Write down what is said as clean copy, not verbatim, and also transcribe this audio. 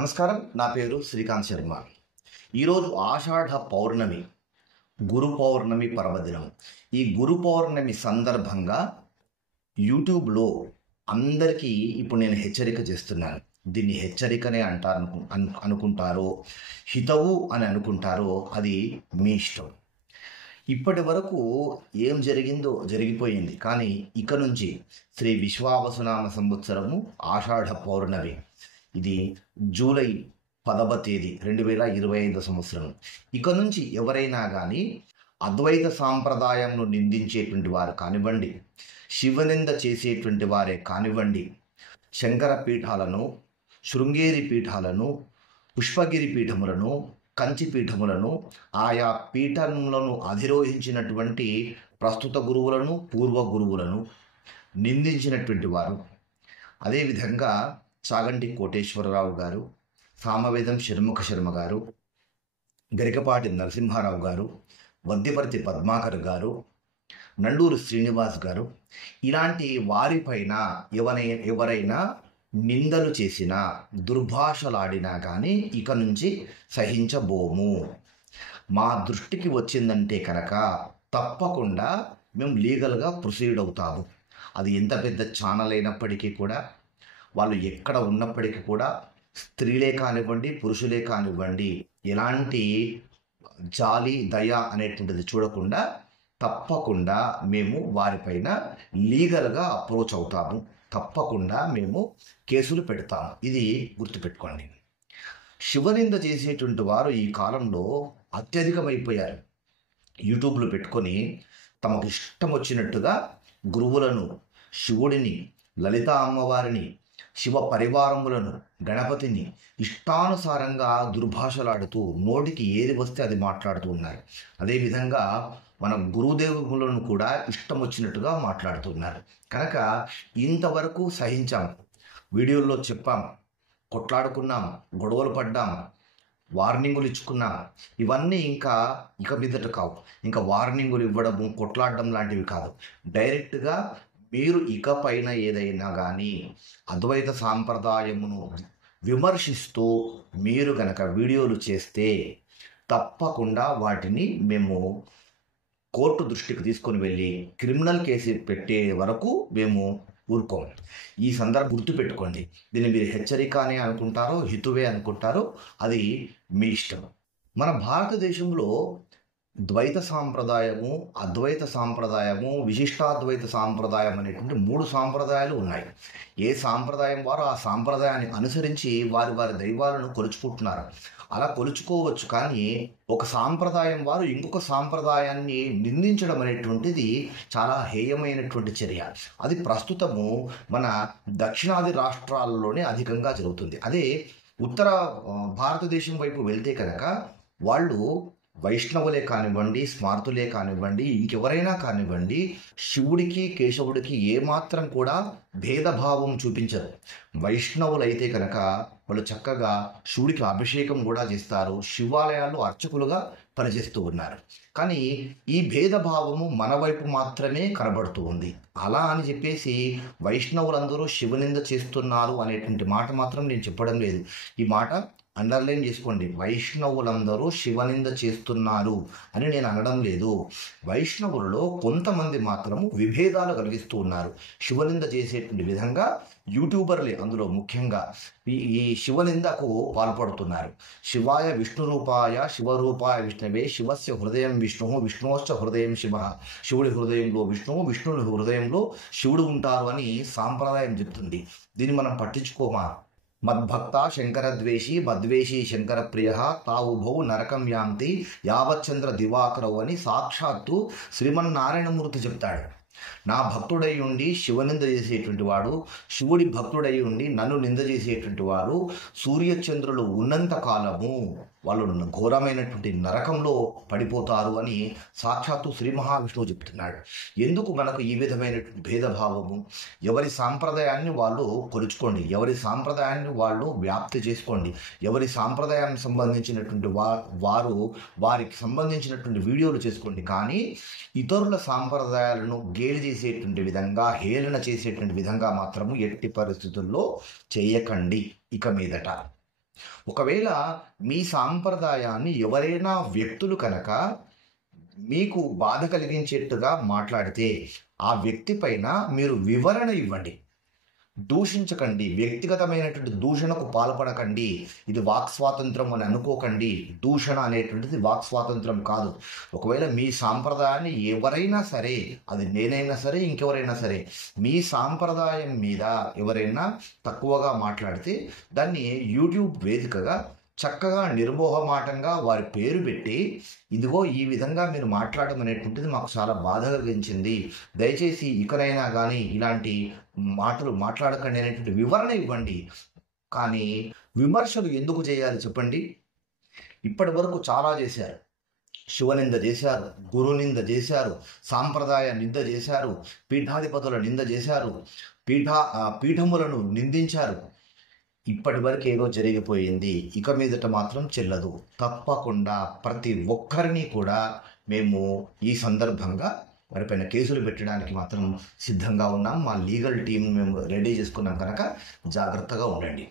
నమస్కారం. నా పేరు శ్రీకాంత్ శర్మ. ఈరోజు ఆషాఢ పౌర్ణమి, గురు పౌర్ణమి పర్వదినం. ఈ గురు పౌర్ణమి సందర్భంగా యూట్యూబ్లో అందరికీ ఇప్పుడు నేను హెచ్చరిక చేస్తున్నాను. దీన్ని హెచ్చరికనే అంటారు అనుకుంటారో, హితవు అని అనుకుంటారో అది మీ ఇష్టం. ఇప్పటి వరకు ఏం జరిగిందో జరిగిపోయింది. కానీ ఇక నుంచి శ్రీ విశ్వావసునామ సంవత్సరము ఆషాఢ పౌర్ణమి, ఇది జూలై 10వ తేదీ 2025 సంవత్సరం. ఇక నుంచి ఎవరైనా కానీ అద్వైత సాంప్రదాయంను నిందించేటువంటి వారు కానివ్వండి, శివనింద చేసేటువంటి వారే కానివ్వండి, శంకర పీఠాలను, శృంగేరి పీఠాలను, పుష్పగిరి పీఠములను, కంచి పీఠములను, ఆయా పీఠములను అధిరోహించినటువంటి ప్రస్తుత గురువులను, పూర్వ గురువులను నిందించినటువంటి వారు, అదేవిధంగా చాగంటి కోటేశ్వరరావు గారు, సామవేదం షణ్ముఖ శర్మ గారు, గరికపాటి నరసింహారావు గారు, వద్దిపర్తి పద్మాకర్ గారు, నండూరు శ్రీనివాస్ గారు, ఇలాంటి వారిపైన ఎవరైనా నిందలు చేసినా, దుర్భాషలాడినా కానీ ఇక నుంచి సహించబోము. మా దృష్టికి వచ్చిందంటే కనుక తప్పకుండా మేము లీగల్గా ప్రొసీడ్ అవుతాము. అది ఎంత పెద్ద ఛానల్ అయినప్పటికీ కూడా, వాళ్ళు ఎక్కడ ఉన్నప్పటికీ కూడా, స్త్రీలే కానివ్వండి, పురుషులే కానివ్వండి, ఎలాంటి జాలి దయ అనేటువంటిది చూడకుండా తప్పకుండా మేము వారిపైన లీగల్గా అప్రోచ్ అవుతాము. తప్పకుండా మేము కేసులు పెడతాము. ఇది గుర్తుపెట్టుకోండి. శివనింద చేసేటువంటి వారు ఈ కాలంలో అత్యధికమైపోయారు. యూట్యూబ్లో పెట్టుకొని తమకు ఇష్టం వచ్చినట్టుగా గురువులను, శివుడిని, లలిత అమ్మవారిని, శివ పరివారములను, గణపతిని ఇష్టానుసారంగా దుర్భాషలాడుతూ నోటికి ఏది వస్తే అది మాట్లాడుతూ ఉన్నారు. అదేవిధంగా మన గురుదేవులను కూడా ఇష్టం వచ్చినట్టుగా మాట్లాడుతున్నారు. కనుక ఇంతవరకు సహించాం, వీడియోల్లో చెప్పాం, కొట్లాడుకున్నాం, గొడవలు పడ్డాం, వార్నింగులు ఇచ్చుకున్నాం. ఇవన్నీ ఇక మీదట కావు. ఇంకా వార్నింగులు ఇవ్వడము, కొట్లాడడం లాంటివి కాదు. డైరెక్ట్గా మీరు ఇకపైన ఏదైనా కానీ అద్వైత సాంప్రదాయమును విమర్శిస్తూ మీరు కనుక వీడియోలు చేస్తే తప్పకుండా వాటిని మేము కోర్టు దృష్టికి తీసుకొని వెళ్ళి క్రిమినల్ కేసు పెట్టే వరకు మేము ఊరుకోం. ఈ సందర్భం గుర్తుపెట్టుకోండి. దీన్ని మీరు హెచ్చరిక అని అనుకుంటారో, హితువే అనుకుంటారో, అది మీ ఇష్టం. మన భారతదేశంలో ద్వైత సాంప్రదాయము, అద్వైత సాంప్రదాయము, విశిష్టాద్వైత సాంప్రదాయం అనేటువంటి 3 సాంప్రదాయాలు ఉన్నాయి. ఏ సాంప్రదాయం వారు ఆ సాంప్రదాయాన్ని అనుసరించి వారి దైవాలను కొలుచుకుంటున్నారు. అలా కొలుచుకోవచ్చు. కానీ ఒక సాంప్రదాయం వారు ఇంకొక సాంప్రదాయాన్ని నిందించడం అనేటువంటిది చాలా హేయమైనటువంటి చర్య. అది ప్రస్తుతము మన దక్షిణాది రాష్ట్రాల్లోనే అధికంగా జరుగుతుంది. అదే ఉత్తర భారతదేశం వైపు వెళ్తే కనుక వాళ్ళు వైష్ణవులే కానివ్వండి, స్మార్తులే కానివ్వండి, ఇంకెవరైనా కానివ్వండి, శివుడికి కేశవుడికి ఏమాత్రం కూడా భేదభావం చూపించరు. వైష్ణవులైతే కనుక వాళ్ళు చక్కగా శివుడికి అభిషేకం కూడా చేస్తారు, శివాలయాల్లో అర్చకులుగా పనిచేస్తూ ఉన్నారు. కానీ ఈ భేదభావము మన వైపు మాత్రమే కనబడుతూ ఉంది. అలా అని చెప్పేసి వైష్ణవులందరూ శివనింద చేస్తున్నారు అనేటువంటి మాట మాత్రం నేను చెప్పడం లేదు. ఈ మాట అండర్లైన్ చేసుకోండి. వైష్ణవులందరూ శివనింద చేస్తున్నారు అని నేను అనడం లేదు. వైష్ణవులలో కొంతమంది మాత్రము విభేదాలు కలిగిస్తూ ఉన్నారు. శివనింద చేసేటువంటి విధంగా యూట్యూబర్లే అందులో ముఖ్యంగా ఈ శివనిందకు పాల్పడుతున్నారు. శివాయ విష్ణురూపాయ శివరూపాయ విష్ణవే శివస్య హృదయం విష్ణువు విష్ణుశ్చ హృదయం శివ. శివుడి హృదయంలో విష్ణువు, విష్ణుని హృదయంలో శివుడు ఉంటారు అని సాంప్రదాయం చెప్తుంది. దీన్ని మనం పట్టించుకోమా? మద్భక్త శంకరద్వేషి మద్వేషి శంకర ప్రియ తావుభౌ నరకం యాంతి యావచ్చంద్ర దివాకరవు అని సాక్షాత్తు శ్రీమన్నారాయణమూర్తి చెప్తాడు. నా భక్తుడై ఉండి శివనింద చేసేటువంటి వాడు, శివుడి భక్తుడై ఉండి నన్ను నింద చేసేటువంటి వాడు సూర్యచంద్రులు ఉన్నంత కాలము వాళ్ళు ఘోరమైనటువంటి నరకంలో పడిపోతారు అని సాక్షాత్తు శ్రీ మహావిష్ణువు చెప్తున్నాడు. ఎందుకు మనకు ఈ విధమైనటువంటి భేదభావము? ఎవరి సాంప్రదాయాన్ని వాళ్ళు కొలుచుకోండి, ఎవరి సాంప్రదాయాన్ని వాళ్ళు వ్యాప్తి చేసుకోండి, ఎవరి సాంప్రదాయానికి సంబంధించినటువంటి వారికి సంబంధించినటువంటి వీడియోలు చేసుకోండి. కానీ ఇతరుల సాంప్రదాయాలను గేలి చేసేటువంటి విధంగా, హేళన చేసేటువంటి విధంగా మాత్రము ఎట్టి పరిస్థితుల్లో చేయకండి ఇక మీదట. ఒకవేళ మీ సాంప్రదాయాన్ని ఎవరైనా వ్యక్తులు కనుక మీకు బాధ కలిగించేట్టుగా మాట్లాడితే ఆ వ్యక్తి పైన మీరు వివరణ ఇవ్వండి. దూషించకండి, వ్యక్తిగతమైనటువంటి దూషణకు పాల్పడకండి. ఇది వాక్ స్వాతంత్రం అని అనుకోకండి. దూషణ అనేటువంటిది వాక్ స్వాతంత్రం కాదు. ఒకవేళ మీ సాంప్రదాయాన్ని ఎవరైనా సరే, అది నేనైనా సరే ఇంకెవరైనా సరే, మీ సాంప్రదాయం మీద ఎవరైనా తక్కువగా మాట్లాడితే దాన్ని యూట్యూబ్ వేదికగా చక్కగా నిర్మోహమాటంగా వారి పేరు పెట్టి, ఇదిగో ఈ విధంగా మీరు మాట్లాడడం అనేటువంటిది మాకు చాలా బాధ కలిగించింది, దయచేసి ఇకనైనా కానీ ఇలాంటి మాటలు మాట్లాడకండి అనేటువంటి వివరణ ఇవ్వండి. కానీ విమర్శలు ఎందుకు చేయాలి చెప్పండి? ఇప్పటి వరకు చాలా చేశారు. శివనింద చేశారు, గురునింద చేశారు, సాంప్రదాయ నింద చేశారు, పీఠాధిపతుల నింద చేశారు, పీఠములను నిందించారు. ఇప్పటి వరకు ఏదో జరిగిపోయింది, ఇక మీదట మాత్రం చెల్లదు. తప్పకుండా ప్రతి ఒక్కరిని కూడా మేము ఈ సందర్భంగా వారిపైన కేసులు పెట్టడానికి మాత్రం సిద్ధంగా ఉన్నాం. మా లీగల్ టీం మేము రెడీ చేసుకున్నాం కనుక జాగ్రత్తగా ఉండండి.